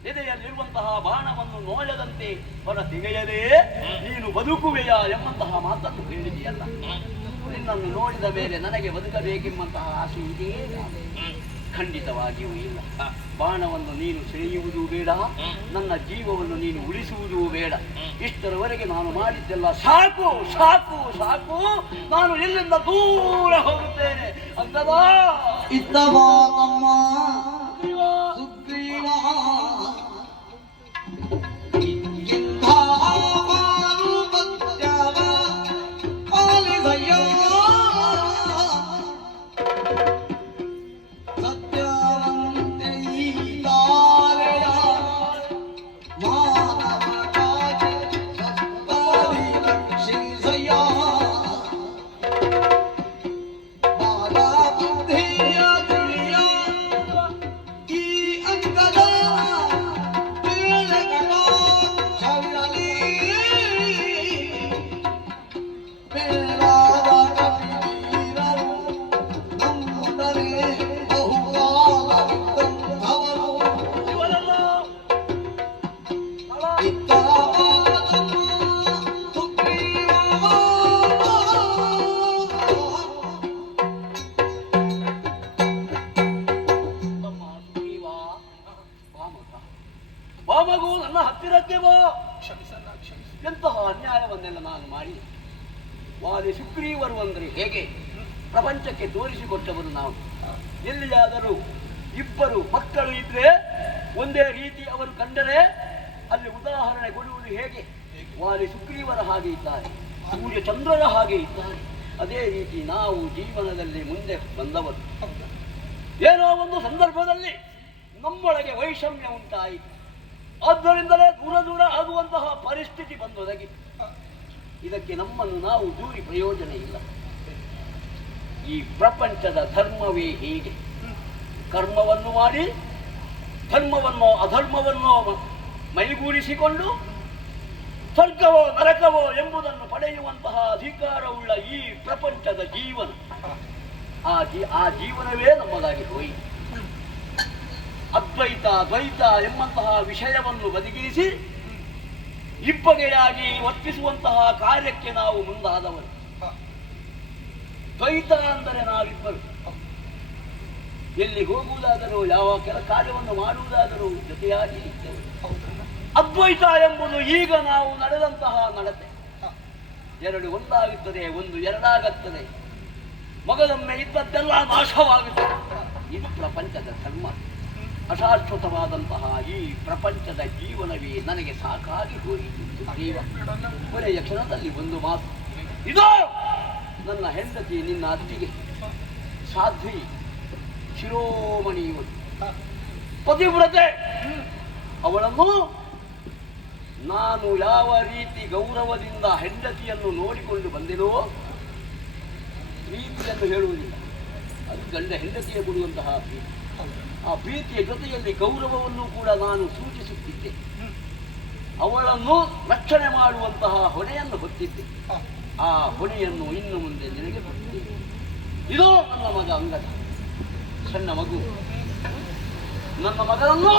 ಎದೆಯಲ್ಲಿರುವಂತಹ ಬಾಣವನ್ನು ನೋಯದಂತೆ ಹೊರ ತೆಗೆಯದೇ ನೀನು ಬದುಕುವೆಯಾ ಎಂಬಂತಹ ಮಾತನ್ನು ಹೇಳಿದೆಯಲ್ಲ. ನಿನ್ನನ್ನು ನೋಡಿದ ಮೇಲೆ ನನಗೆ ಬದುಕಬೇಕೆಂಬಂತಹ ಆಸೆ ಇದೆಯೇ? ಖಂಡಿತವಾಗಿಯೂ ಇಲ್ಲ. ಬಾಣವನ್ನು ನೀನು ಸೆಳೆಯುವುದೂ ಬೇಡ, ನನ್ನ ಜೀವವನ್ನು ನೀನು ಉಳಿಸುವುದೂ ಬೇಡ. ಇಷ್ಟರವರೆಗೆ ನಾನು ಮಾಡಿದ್ದೆಲ್ಲ ಸಾಕು ಸಾಕು ಸಾಕು. ನಾನು ಇಲ್ಲಿಂದ ದೂರ ಹೋಗುತ್ತೇನೆ. ಅಂತದಾ ಇದ್ದವಾ ತಮ್ಮ ಸುಗ್ರೀವ ಮಗು ನನ್ನ ಹತ್ತಿರಕ್ಕೆ ಬಾ. ಎಂತಹ ಅನ್ಯಾಯವನ್ನೆಲ್ಲ ನಾನು ಮಾಡಿ ವಾಲಿ ಸುಗ್ರೀವರು ಅಂದರೆ ಹೇಗೆ ಪ್ರಪಂಚಕ್ಕೆ ತೋರಿಸಿಕೊಟ್ಟವರು ನಾವು. ಎಲ್ಲಿಯಾದರೂ ಇಬ್ಬರು ಮಕ್ಕಳು ಇದ್ರೆ ಒಂದೇ ರೀತಿ ಅವರು ಕಂಡರೆ ಅಲ್ಲಿ ಉದಾಹರಣೆ ಕೊಡುವುದು ಹೇಗೆ? ವಾಲಿ ಸುಗ್ರೀವರ ಹಾಗೆ ಇದ್ದಾರೆ, ಸೂರ್ಯ ಚಂದ್ರರ ಹಾಗೆ ಇದ್ದಾರೆ. ಅದೇ ರೀತಿ ನಾವು ಜೀವನದಲ್ಲಿ ಮುಂದೆ ಬಂದವರು. ಏನೋ ಒಂದು ಸಂದರ್ಭದಲ್ಲಿ ನಮ್ಮೊಳಗೆ ವೈಷಮ್ಯ ಉಂಟಾಯಿತು. ಆದ್ದರಿಂದಲೇ ದೂರ ದೂರ ಆಗುವಂತಹ ಪರಿಸ್ಥಿತಿ ಬಂದೊದಗಿ. ಇದಕ್ಕೆ ನಮ್ಮನ್ನು ನಾವು ದೂರಿ ಪ್ರಯೋಜನ ಇಲ್ಲ. ಈ ಪ್ರಪಂಚದ ಧರ್ಮವೇ ಹೀಗೆ. ಕರ್ಮವನ್ನು ಮಾಡಿ ಧರ್ಮವನ್ನೋ ಅಧರ್ಮವನ್ನೋ ಮೈಗೂಡಿಸಿಕೊಂಡು ಸ್ವರ್ಗವೋ ನರಕವೋ ಎಂಬುದನ್ನು ಪಡೆಯುವಂತಹ ಅಧಿಕಾರವುಳ್ಳ ಈ ಪ್ರಪಂಚದ ಜೀವನ, ಆ ಜೀವನವೇ ನಮ್ಮದಾಗಿ ಹೋಯಿತು. ಅದ್ವೈತ ದ್ವೈತ ಎಂಬಂತಹ ವಿಷಯವನ್ನು ಬದಿಗಿರಿಸಿ ಇಬ್ಬಗೆಯಾಗಿ ವರ್ತಿಸುವಂತಹ ಕಾರ್ಯಕ್ಕೆ ನಾವು ಮುಂದಾದವರು. ದ್ವೈತ ಅಂದರೆ ನಾವಿಬ್ಬರು ಎಲ್ಲಿ ಹೋಗುವುದಾದರೂ ಯಾವ ಕೆಲ ಕಾರ್ಯವನ್ನು ಮಾಡುವುದಾದರೂ ಜೊತೆಯಾಗಿ ಇರ್ತೇವೆ. ಅದ್ವೈತ ಎಂಬುದು ಈಗ ನಾವು ನಡೆದಂತಹ ನಡತೆ. ಎರಡು ಒಂದಾಗುತ್ತದೆ, ಒಂದು ಎರಡಾಗುತ್ತದೆ. ಮಗದೊಮ್ಮೆ ಇದ್ದದ್ದೆಲ್ಲ ನಾಶವಾಗುತ್ತದೆ. ಇದು ಪ್ರಪಂಚದ ಧರ್ಮ. ಅಶಾಶ್ವತವಾದಂತಹ ಈ ಪ್ರಪಂಚದ ಜೀವನವೇ ನನಗೆ ಸಾಕಾಗಿ ಹೋಯಿತು. ಕೊನೆಯ ಕ್ಷಣದಲ್ಲಿ ಒಂದು ಮಾತು, ಇದೋ ನನ್ನ ಹೆಂಡತಿ ನಿನ್ನ ಅತ್ತಿಗೆ ಸಾಧ್ವಿ ಶಿರೋಮಣಿಯವರು ಪತಿವ್ರತೆ. ಅವಳನ್ನು ನಾನು ಯಾವ ರೀತಿ ಗೌರವದಿಂದ ಹೆಂಡತಿಯನ್ನು ನೋಡಿಕೊಂಡು ಬಂದೆನೋ, ಪ್ರೀತಿಯನ್ನು ಹೇಳುವುದಿಲ್ಲ, ಅದು ಗಂಡ ಹೆಂಡತಿಯ ಕೊಡುವಂತಹ ಪ್ರೀತಿ. ಆ ಪ್ರೀತಿಯ ಜೊತೆಯಲ್ಲಿ ಗೌರವವನ್ನು ಕೂಡ ನಾನು ಸೂಚಿಸುತ್ತಿದ್ದೆ. ಅವಳನ್ನು ರಕ್ಷಣೆ ಮಾಡುವಂತಹ ಹೊಣೆಯನ್ನು ಹೊತ್ತಿದ್ದೆ. ಆ ಹೊಣೆಯನ್ನು ಇನ್ನು ಮುಂದೆ ನಿನಗೆ ಕೊಡ್ತೇನೆ. ಇದೋ ನನ್ನ ಮಗ ಅಂಗದ, ಸಣ್ಣ ಮಗು. ನನ್ನ ಮಗನನ್ನು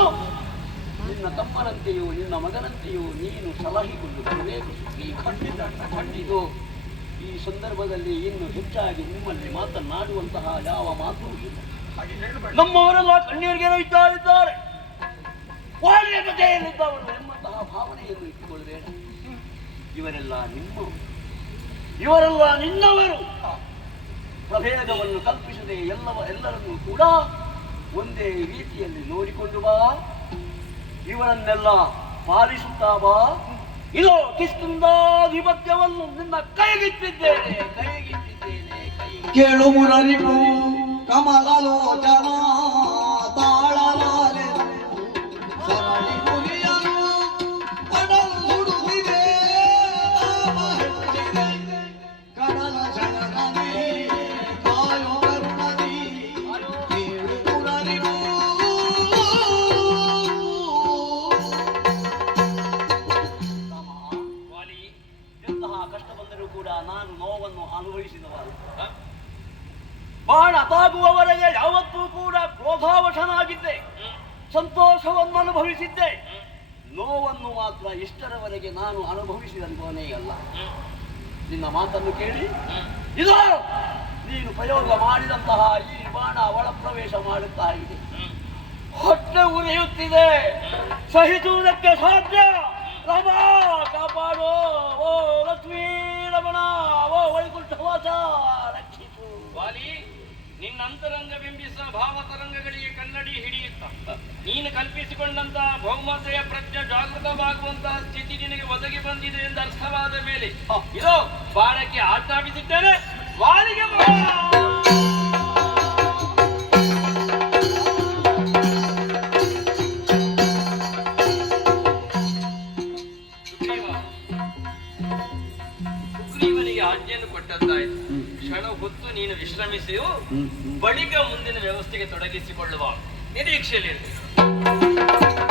ನಿನ್ನ ತಮ್ಮನಂತೆಯೂ ನಿನ್ನ ಮಗನಂತೆಯೂ ನೀನು ಸಲಹಿಕೊಂಡು ಬರಬೇಕು. ಖಂಡಿತ ಈ ಸಂದರ್ಭದಲ್ಲಿ ಇನ್ನು ಹೆಚ್ಚಾಗಿ ನಿಮ್ಮಲ್ಲಿ ಮಾತನಾಡುವಂತಹ ಯಾವ ಮಾತು ಇಲ್ಲ. ನಮ್ಮವರೆಲ್ಲ ಕಣ್ಣೀರಿಗೆ ಇದ್ದಾರೆ, ವಾಲಿಯ ಜೊತೆಯಲ್ಲಿದ್ದವರು ಎಂಬಂತಹ ಭಾವನೆಯನ್ನು ಇಟ್ಟುಕೊಳ್ಳಬೇಡ. ಇವರೆಲ್ಲ ನಿಮ್ಮವರು, ಇವರೆಲ್ಲ ನಿನ್ನವರು. ಪ್ರಭೇದವನ್ನು ಕಲ್ಪಿಸದೆ ಎಲ್ಲರನ್ನೂ ಕೂಡ ಒಂದೇ ರೀತಿಯಲ್ಲಿ ನೋಡಿಕೊಂಡು ಬಾ. ಇವರನ್ನೆಲ್ಲ ಪಾಲಿಸುತ್ತಾ ಬಾ. ಇದು ಕಿಷ್ಕಿಂಧಾಧಿಪತ್ಯವನ್ನು ನಿನ್ನ ಕೈಗಿಟ್ಟಿದ್ದೇನೆ. ಕೇಳು ಮುರರಿಪು ಕಮಲಲೋಚನ ತಾಳಲಾಲೆ ಸರಳಿ ಮುರಿಯಲು ಕಡಲು ಸುಡುತ್ತಿದೆ, ಕಡಲ ಶರಣನೆ ಕಾಯೋ ಕರುಣದಿ. ಕೇಳು ಮುರರಿಪು ಎಂತಹ ಕಷ್ಟ ಬಂದರೂ ಕೂಡ ನಾನು ನೋವನ್ನು ಅನುಭವಿಸಿದವರು. ಬಾಣ ತಾಗುವವರೆಗೆ ಯಾವತ್ತೂ ಕೂಡ ಕ್ರೋಧಾವಶನಾಗಿದ್ದೆ, ಸಂತೋಷವನ್ನು ಅನುಭವಿಸಿದ್ದೆ. ನೋವನ್ನು ಮಾತ್ರ ಇಷ್ಟರವರೆಗೆ ನಾನು ಅನುಭವಿಸಿದಂತವನೇ ಅಲ್ಲ. ನಿನ್ನ ಮಾತನ್ನು ಕೇಳಿ ಇದು ನೀನು ಪ್ರಯೋಗ ಮಾಡಿದಂತಹ ಈ ಬಾಣ ಒಳ ಪ್ರವೇಶ ಮಾಡುತ್ತಾ ಇದೆ. ಹೊಟ್ಟೆ ಉರಿಯುತ್ತಿದೆ, ಸಹಿಸುವುದಕ್ಕೆ ಸಾಧ್ಯ. ರಮ ಕಾಪಾಡೋ, ಓ ಲಕ್ಷ್ಮೀ ರಮಣ, ಓ ವೈಕುಂಠವಾಸ ರಕ್ಷಿಸು. ವಾಲಿ, ನಿನ್ನ ಅಂತರಂಗ ಬಿಂಬಿಸ ಭಾವತರಂಗಗಳಿಗೆ ಕನ್ನಡಿ ಹಿಡಿಯುತ್ತ ನೀನು ಕಲ್ಪಿಸಿಕೊಂಡಂತಹ ಬಹುಮತೆಯ ಪ್ರಜ್ಞೆ ಜಾಗೃತವಾಗುವಂತಹ ಸ್ಥಿತಿ ನಿನಗೆ ಒದಗಿ ಬಂದಿದೆ ಎಂದು ಅರ್ಥವಾದ ಮೇಲೆ ಇದೋ ಬಾಣಕ್ಕೆ ಆಜ್ಞಾಪಿಸಿದ್ದೇನೆ. ವಾಲಿಗೆ ಸುಗ್ರೀವನಿಗೆ ಆಜ್ಞೆಯನ್ನು ಕೊಟ್ಟದ್ದಾಯ್ತು. ಕ್ಷಣ ಹೊತ್ತು ನೀನು ವಿಶ್ರಮಿಸಿಯು, ಬಳಿಕ ಮುಂದಿನ ವ್ಯವಸ್ಥೆಗೆ ತೊಡಗಿಸಿಕೊಳ್ಳುವ ನಿರೀಕ್ಷೆಯಲ್ಲಿ